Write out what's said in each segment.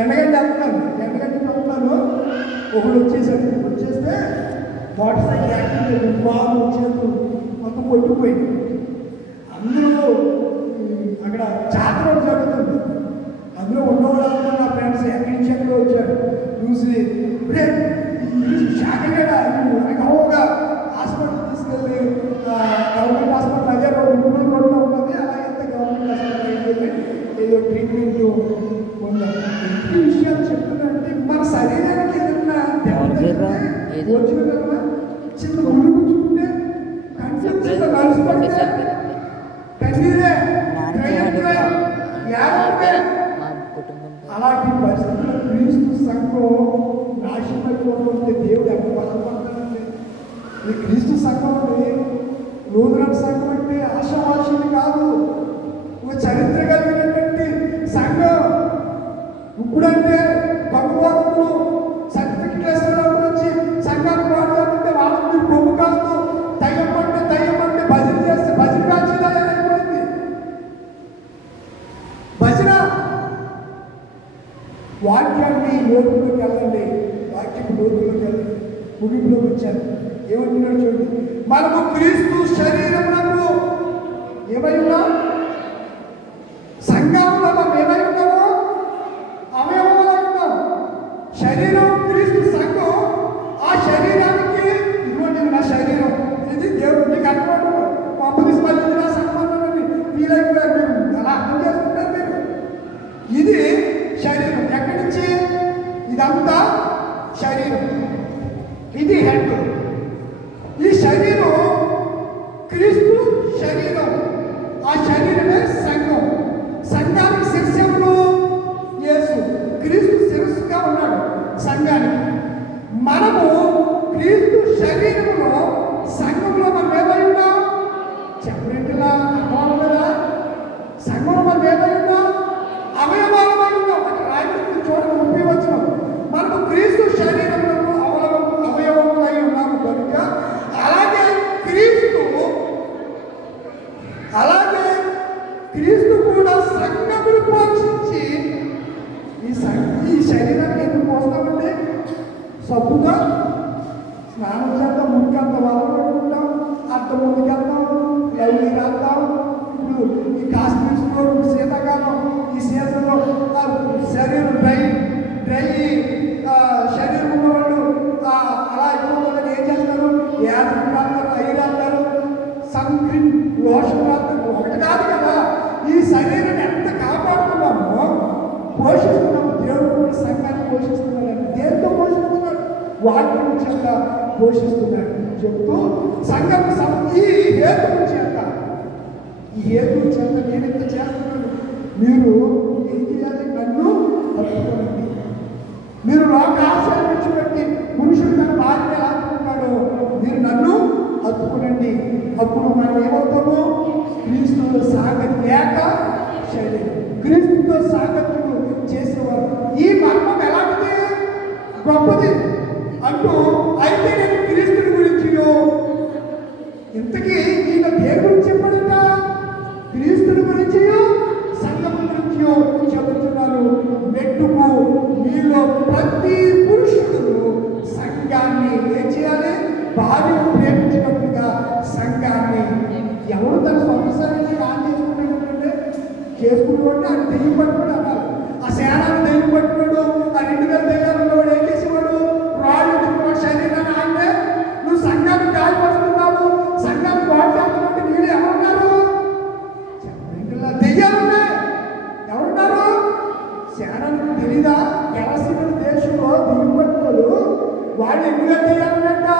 ఎండగంటి వెళ్తున్నాను. ఒకడు వచ్చేస్తే మోటార్ సైకిల్ యాక్సిడెంట్ బాగా చేతులు మొత్తం కొట్టుకుపోయింది. అందరూ అక్కడ జాతర జరుగుతుంది. అందులో ఉన్నవాళ్ళు నా ఫ్రెండ్స్ ఎక్కడి నుంచి ఎక్కడో వచ్చారు. చూసి శాఖగా గౌరవగా హాస్పిటల్ తీసుకెళ్ళి గవర్నమెంట్ హాస్పిటల్ అదే రోడ్లో ఉంటుంది. అలా అయితే గవర్నమెంట్ హాస్పిటల్ వెళ్ళి ఏదో ట్రీట్మెంట్ పొందారు. ఈ విషయాలు చెప్తున్నారంటే మన శరీరానికి ఏదన్నా వచ్చిన కదా చిన్న ముళ్ళు కూర్చుంటే కంటి కలిసిపడితే కన్నీరే అలాంటి పరిస్థితుల్లో క్రీస్తు సంఘం నాశనమైపోతుంటే దేవుడు ఎంత బాధపడతాడంటే ఈ క్రీస్తు సంఘం అంటే లూథరన్ సంఘం అంటే ఆశావాసీలు కాదు, ఒక చరిత్ర కలిగినటువంటి సంఘం. ఇప్పుడంటే భగవంతుడు సర్టిఫికెట్ వేస్తున్నప్పుడు వచ్చి సంఘాన్ని పాడుతుంటే వాళ్ళకి కొమ్ము కాదు దయ్యం అంటే భజన చేస్తే భజన కాల్చి తయారైపోయింది. భజన వాక్యాన్ని లోతులోకి వెళ్ళండి, వాక్యం లోతులోకి వెళ్ళండి. ముగింపులోకి వచ్చాను. ఏమంటున్నాడు చూడండి, మనము క్రీస్తు శరీరమునకు ఏమై ఉన్నాం, సంఘంలో మనం ఏమై ఉన్నామో అవయవాలు ఉన్నాం. శరీరం క్రీస్తు సంఘం. ఆ శరీరానికి ఇటువంటి నా శరీరం ఇది దేవుడు మీకు అర్థం పంపిణీ మళ్ళీ నా సంబంధం వీలైపోయారు. మీరు అలా అర్థం చేసుకుంటారు. మీరు ఇది శరీరం. ఎక్కడి నుంచి? ఇదంతా శరీరం, ఇది హెడ్. ఈ శరీరం క్రీస్తు శరీరం. ఆ శరీరమే సంఘం. సంఘానికి శిరస్సులు యేసు. క్రీస్తు శిరస్సుగా ఉన్నాడు సంఘానికి. మనము క్రీస్తు శరీరంలో సంఘంలో మనం ఏమై ఉన్నాం? చెప్పినట్టులా అర్థం కదా. సంఘంలో మనం ఏమై ఉన్నాం? అవయవాలమై ఉన్నాం. అక్కడ రాయబడి చూడండి 30 వచనం. మనము క్రీస్తు శరీరంలో అవయవములై ఉన్నాము కనుక అలాగే క్రీస్తు కూడా సంఘమును పోషించి ఈ శరీరాన్ని ఎందుకు పోస్తామంటే సబ్బుగా స్నానం చేద్దాం, మురికంత వాళ్ళు పట్టుకుంటాం, అంత ముందుకెళ్తాం, లైవ్లీ రాద్దాం. ఇప్పుడు ఈ కాశ్మీర్స్లో శీతాకాలం, ఈ సీజన్లో శరీరం డ్రై శరీరం ఉన్నవాళ్ళు అలా అయిపోతుందని ఏం చేస్తారు? యాదవ్ రాస్తారు, ఐదు రాస్తారు, సన్ క్రీమ్, లోషన్ రాస్తారు. ఒకటి కాదు కదా. ఈ శరీరాన్ని ఎంత కాపాడుతున్నామో పోషిస్తున్నాము. దేవుడు కూడా సంఘాన్ని పోషిస్తున్నాడు. దేంతో పోషిస్తున్నాడు? వాక్యం చేత పోషిస్తున్నాడు చెప్తూ సంఘం ఈ హేతువు చేత నేను ఇంత చేస్తున్నాను. మీరు ఏం చేయాలి? నన్ను పట్టుకోండి. మీరు లోక ఆశయాన్ని విడిచిపెట్టి పురుషుడు తన భార్య ఎలా అనుకుంటాడో మీరు నన్ను హత్తుకునండి. అప్పుడు మనం ఏమవుతాము? క్రీస్తుతో ఏక శరీరం, క్రీస్తుతో సాగత్యము చేసేవారు. ఈ మర్మం ఎలాంటిది? గొప్పది అంటూ అయితే నేను క్రీస్తుని గురించి ఇంతకీ ఈయన దేని గురించి చెప్పాడంట? క్రీస్తుని గురించి సంఘం గురించి చెబుతున్నాను. మెట్టుకు మీలో ప్రతి పురుషుడు సంఘాన్ని ఏం చేయాలి? భార్యను ప్రేమించినట్టుగా సంఘాన్ని. ఎవరు తన సొంత శరీరాన్ని ఆన్ చేసుకుంటాడంటే చేసుకునేవాడిని ఆయన దెయ్యం పట్టుకోడు అన్నారు. ఆ సేనాన్ని దెయ్యం పట్టుకోడు. ఆ 2000 దెయ్యాలు ఉన్నవాడు ఏం చేసేవాడు? రాళ్ళు శరీరాన్ని ఆయనే. నువ్వు సంఘాన్ని గాయపడుతున్నావు, సంఘాన్ని పాడు చేస్తున్నట్టు వీళ్ళు ఎవరున్నారు? దెయ్యాలు ఉన్నాయి. ఎవరున్నారు? సేనానికి తెలీదా? కెరసిన దేశంలో దెయ్యం పట్టుకోడు. వాళ్ళు 2000 దెయ్యాలు ఉన్నాయంట.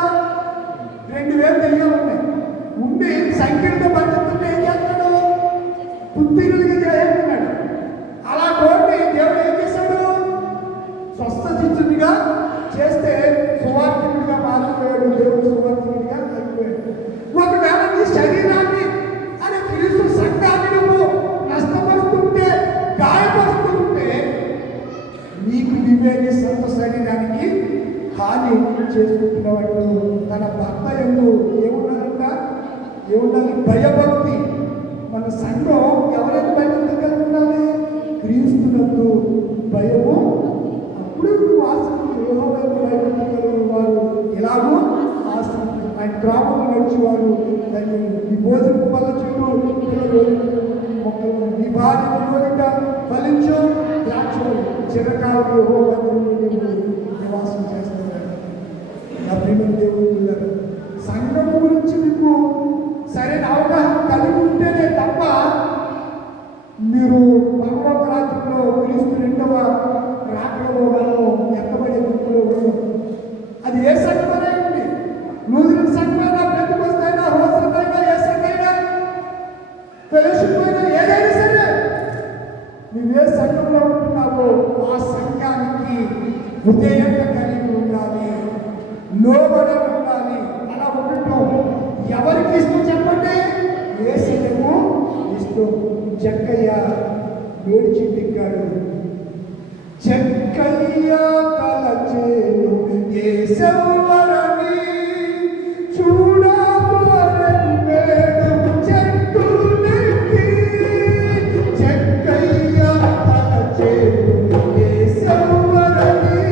2000 దెయ్యాలు ఉన్నాయి. ఉండి సంఖ్యలతో పడుతుంటే ఏం చేస్తాడు? పుత్తిరులుగా చేస్తున్నాడు. అలా కోటి దేవుడు ఏం చేశాడు? స్వస్థచిత్తునిగా చేస్తే సువార్థికుడిగా మారిపోయాడు. దేవుడు సువార్థికుడిగా అయిపోయాడు. ఒకవేళ నీ శరీరాన్ని అని క్రీస్తు సంఘాన్ని నువ్వు నష్టపరుస్తుంటే, గాయపరుస్తుంటే నీకు నువ్వే నీ సొంత శరీరానికి హాని చేసుకుంటున్నవాడు. తన భర్త ఎందు ఏమున్నారంట? ఏముండాలి? భయభక్తి. మన సంఘం ఎవరైతే భయభక్తి కలిగి ఉండాలి? క్రీస్తునందు ఆయన గ్రామంలో నడిచేవారు దాన్ని ఈ భోజనం వల్ల చుట్టూ మొక్కలు ఈ భార్య ఫలించు ద్రాక్షలు చిరకాలు నివాసం చేస్తున్నారు. నా ప్రేమ దేవుడు పిల్లలు, సంఘం గురించి మీకు సరైన అవగాహన కలిగి ఉంటేనే తప్ప మీరు పరలోక రాజ్యంలో క్రీస్తు రెండవ రాకడలో మనం ఎక్కబడే గుంపులో ఉన్నాం. అది ఏ సంఘమైనా ఉంది, నూజిన సంఘమైనా, పెద్దకొస్తైనా, హోసైనా, ఏ సంఘమైనా, ఫెలోషిప్ అయినా, ఏదైనా సరే నువ్వే సంఘంలో ఉంటున్నావో ఆ సంఘానికి ఉదయంగా కలిగి ఉండాలి, లోబడి ఉండాలి. అలా ఉండటం ఎవరికి ఇష్టం చెప్పండి? యేసుకు ఇష్టం. జక్కయ్య వేడిచిట్టిగాడు. జక్కయ్య తలచేను యేసవ్వరని చూడమని వేడు చెట్టు నెక్కి. జక్కయ్య తలచేను యేసవ్వరని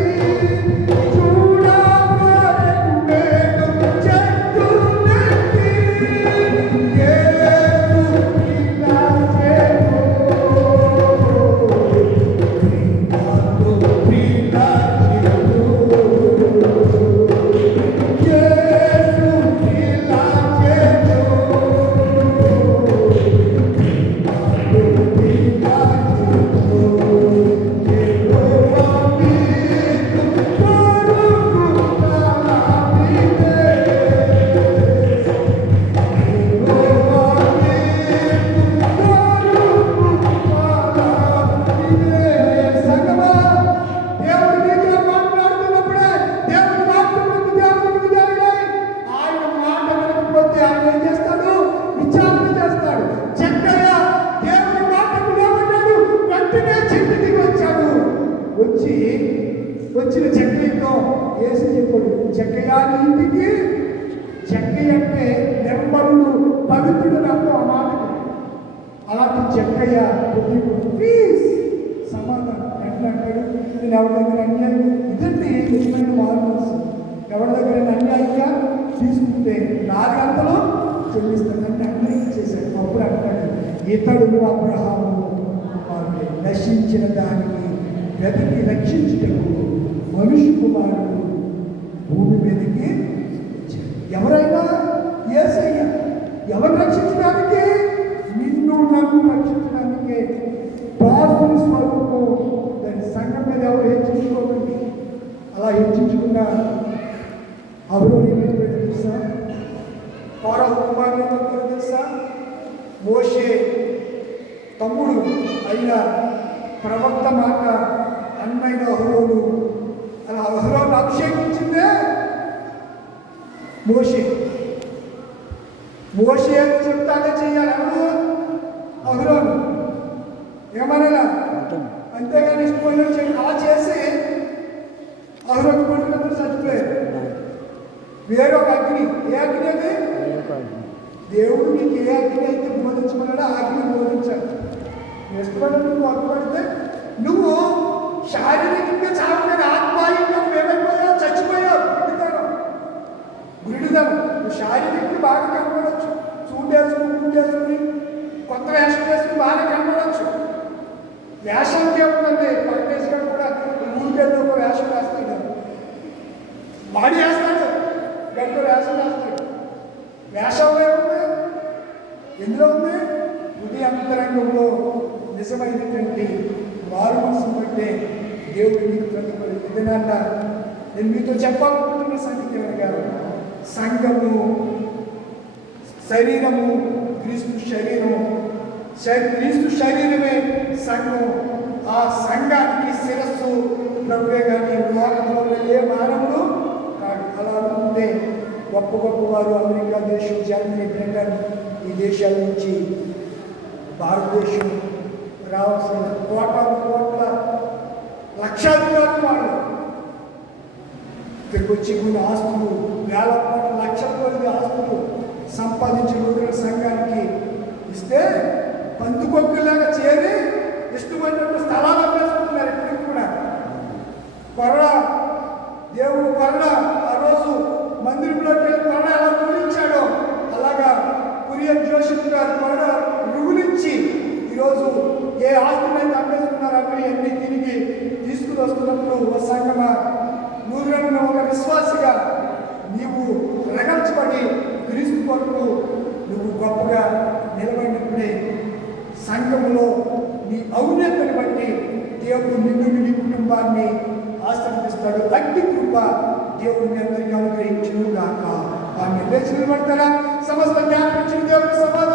చూడమని వేడు చెట్టు నెక్కి. వచ్చిన చెక్కయ్యతో వేసి చెప్పాడు, చెక్కయ్య ఇంటికి. చెక్కయ్య అంటే నిర్మలుడు, పవిత్రుడు అర్థం ఆ మాటకి. అలాంటి చెక్కయ్య ప్లీజ్ సమాధానం ఎట్లా అంటాడు? నేను ఎవరి దగ్గర అన్యాయం ఇదండి నిజమైన మార్మల్స్. ఎవరి దగ్గర అన్యాయంగా తీసుకుంటే 4 గంటలు చెల్లిస్తాను అంటే అన్యాయం చేశాడు. అప్పుడు అంటాడు, ఇతడు అబ్రహాము కుమారుడే, నశించిన దానికి వెతికి రక్షించుటకు మనుష్య కుమారుడు భూమి మీదకి ఎవరైనా యేసయ్య. ఎవరు రక్షించడానికి? నిన్ను నన్ను రక్షించడానికి. పాపం స్వరూపం దాని సంఘం మీద ఎవరు హెచ్చించుకోకండి. అలా హెచ్చించుకున్న అహరోను ఏమైపోయాడు తెలుసా? ఫరో కుమారుడు ఏమైపోయాడు తెలుసా? మోషే తమ్ముడు అయిన ప్రవక్త మాట అన్నైన అహరోను. అలా అహరోను అభిషేకించిందే మోషే. మోషే చెప్తానే చెయ్యాలి. ఎవరు? అహరోను. ఏమనలా, అంతేగాని ఇష్టమైన చేయాలి. అలా చేసి అహరోను కొడుకులందరూ చచ్చిపోయారు. వేరొక అగ్ని. ఏ అగ్ని అది? దేవుడు నీకు ఏ అగ్ని అయితే బోధించమన్నాడో ఆ అగ్ని బోధించాలి. ఇష్టపడి నువ్వు అడ్డుపడితే నువ్వు శారీరకంగా చావగానే ఆత్మాయంగా ఏమైపోయావు? చచ్చిపోయావు. గుడిదనం. నువ్వు శారీరకంగా బాగా కనపడవచ్చు, చూడేసుకుని కొత్త వేషం వేసుకుని బాగా కనపడవచ్చు. వేషం ఏముందండి? వెంకటేశ్వర కూడా ఊరికెళ్ళి ఒక వేషం వేస్తాడు, బాడీ వేస్తాడు, గంట వేషం వేస్తాడు. వేషంలో ఏముంది? ఎందులో ఉంది? హృదయ అంతరంగంలో నిజమైనటువంటి వారు మనసును బట్టే దేవుడు నీకు ప్రతిపడి. ఇదనన్నా నేను మీతో చెప్పాలనుకుంటున్న సంగతి ఏమనగా, సంఘము శరీరము, క్రీస్తు శరీరం. క్రీస్తు శరీరమే సంఘం. ఆ సంఘానికి శిరస్సు ప్రభువే కానీ లోకంలో ఏ మానవుడు కాదు. అలా ఉంటే గొప్ప గొప్ప వారు అమెరికా దేశం, జర్మనీ, బ్రిటన్ ఈ దేశాల నుంచి భారతదేశం రావాల్సిన కోట్ల లక్షాధికారులు వాళ్ళు ఇక్కడికి వచ్చి కొన్ని ఆస్తులు, వేల కోట్ల లక్షల కోట్ల ఆస్తులు సంపాదించి నూతన సంఘానికి ఇస్తే పందుకొక్కులాగా చేరి ఇష్టమైనటువంటి స్థలాలు అమ్మేసుకుంటున్నారు. ఇప్పటికి కూడా దేవుడు కొరడ ఆ రోజు మందిరంలోకి వెళ్ళి కొరడ ఎలా రూలించాడో అలాగా కురియన్ జోషిప్ గారు కొరడ రుగులించి ఈరోజు ఏ ఆస్తులైతే అమ్మేసుకున్నారో అన్నీ తిరిగి తీసుకుని వస్తున్నప్పుడు ఓ సంగమ నువ్వు ఒక విశ్వాసిగా నీవు రగల్చబడి క్రీస్తు కొరకు నువ్వు గొప్పగా నిలబడినప్పుడే సంఘములో నీ ఔన్నత్యని బట్టి దేవుడు నిన్ను నీ కుటుంబాన్ని ఆశీర్వదిస్తాడు. అట్టి కృప దేవుడు మీ అందరికీ అనుగ్రహించును గాక. ఆ నిర్దేశం నిలబడతారా? సమస్త జ్ఞానం ఇచ్చిన దేవుడు సమాధానం